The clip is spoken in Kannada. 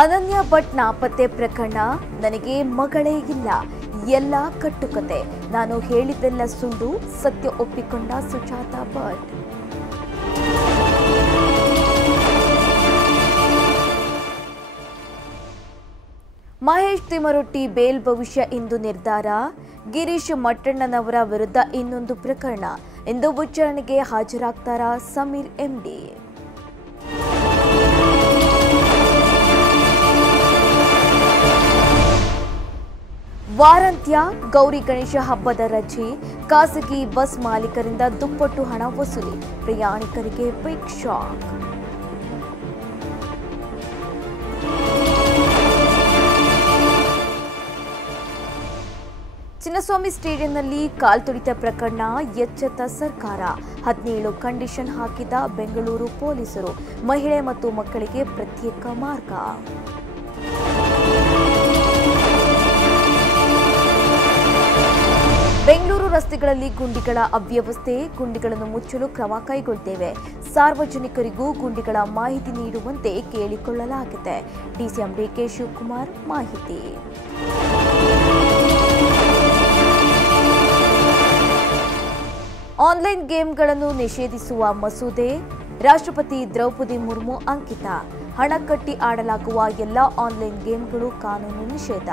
ಅನನ್ಯ ಭಟ್ ನಾಪತ್ತೆ ಪ್ರಕರಣ ನನಗೆ ಮಗಳೇ ಇಲ್ಲ, ಎಲ್ಲ ಕಟ್ಟುಕತೆ, ನಾನು ಹೇಳಿದ್ದೆಲ್ಲ ಸುಳ್ಳು, ಸತ್ಯ ಒಪ್ಪಿಕೊಂಡ ಸುಜಾತಾ ಭಟ್. ಮಹೇಶ್ ತಿಮರೊಟ್ಟಿ ಬೇಲ್ ಭವಿಷ್ಯ ಇಂದು ನಿರ್ಧಾರ. ಗಿರೀಶ್ ಮಟ್ಟಣ್ಣನವರ ವಿರುದ್ಧ ಇನ್ನೊಂದು ಪ್ರಕರಣ. ಇಂದು ವಿಚಾರಣೆಗೆ ಹಾಜರಾಗ್ತಾರಾ ಸಮೀರ್ ಎಂಡಿ. ವಾರಾಂತ್ಯ ಗೌರಿ ಗಣೇಶ ಹಬ್ಬದ ರಜೆ. ಖಾಸಗಿ ಬಸ್ ಮಾಲೀಕರಿಂದ ದುಪ್ಪಟ್ಟು ಹಣ ವಸೂಲಿ. ಪ್ರಯಾಣಿಕರಿಗೆ ಬಿಗ್ ಶಾಕ್. ಚಿನ್ನಸ್ವಾಮಿ ಸ್ಟೇಡಿಯಂನಲ್ಲಿ ಕಾಲ್ತುಳಿತ ಪ್ರಕರಣ, ಎಚ್ಚೆತ್ತ ಸರ್ಕಾರ. 17 ಕಂಡೀಷನ್ ಹಾಕಿದ ಬೆಂಗಳೂರು ಪೊಲೀಸರು. ಮಹಿಳೆ ಮತ್ತು ಮಕ್ಕಳಿಗೆ ಪ್ರತ್ಯೇಕ ಮಾರ್ಗ. ಬೆಂಗಳೂರು ರಸ್ತೆಗಳಲ್ಲಿ ಗುಂಡಿಗಳ ಅವ್ಯವಸ್ಥೆ, ಗುಂಡಿಗಳನ್ನು ಮುಚ್ಚಲು ಕ್ರಮ ಕೈಗೊಳ್ಳುತ್ತೇವೆ. ಸಾರ್ವಜನಿಕರಿಗೂ ಗುಂಡಿಗಳ ಮಾಹಿತಿ ನೀಡುವಂತೆ ಕೇಳಿಕೊಳ್ಳಲಾಗಿದೆ. ಡಿಸಿಎಂ ಡಿಕೆ ಶಿವಕುಮಾರ್ ಮಾಹಿತಿ. ಆನ್ಲೈನ್ ಗೇಮ್ಗಳನ್ನು ನಿಷೇಧಿಸುವ ಮಸೂದೆ. ರಾಷ್ಟ್ರಪತಿ ದ್ರೌಪದಿ ಮುರ್ಮು ಅಂಕಿತ. ಹಣ ಕಟ್ಟಿ ಆಡಲಾಗುವ ಎಲ್ಲ ಆನ್ಲೈನ್ ಗೇಮ್ಗಳು ಕಾನೂನು ನಿಷೇಧ.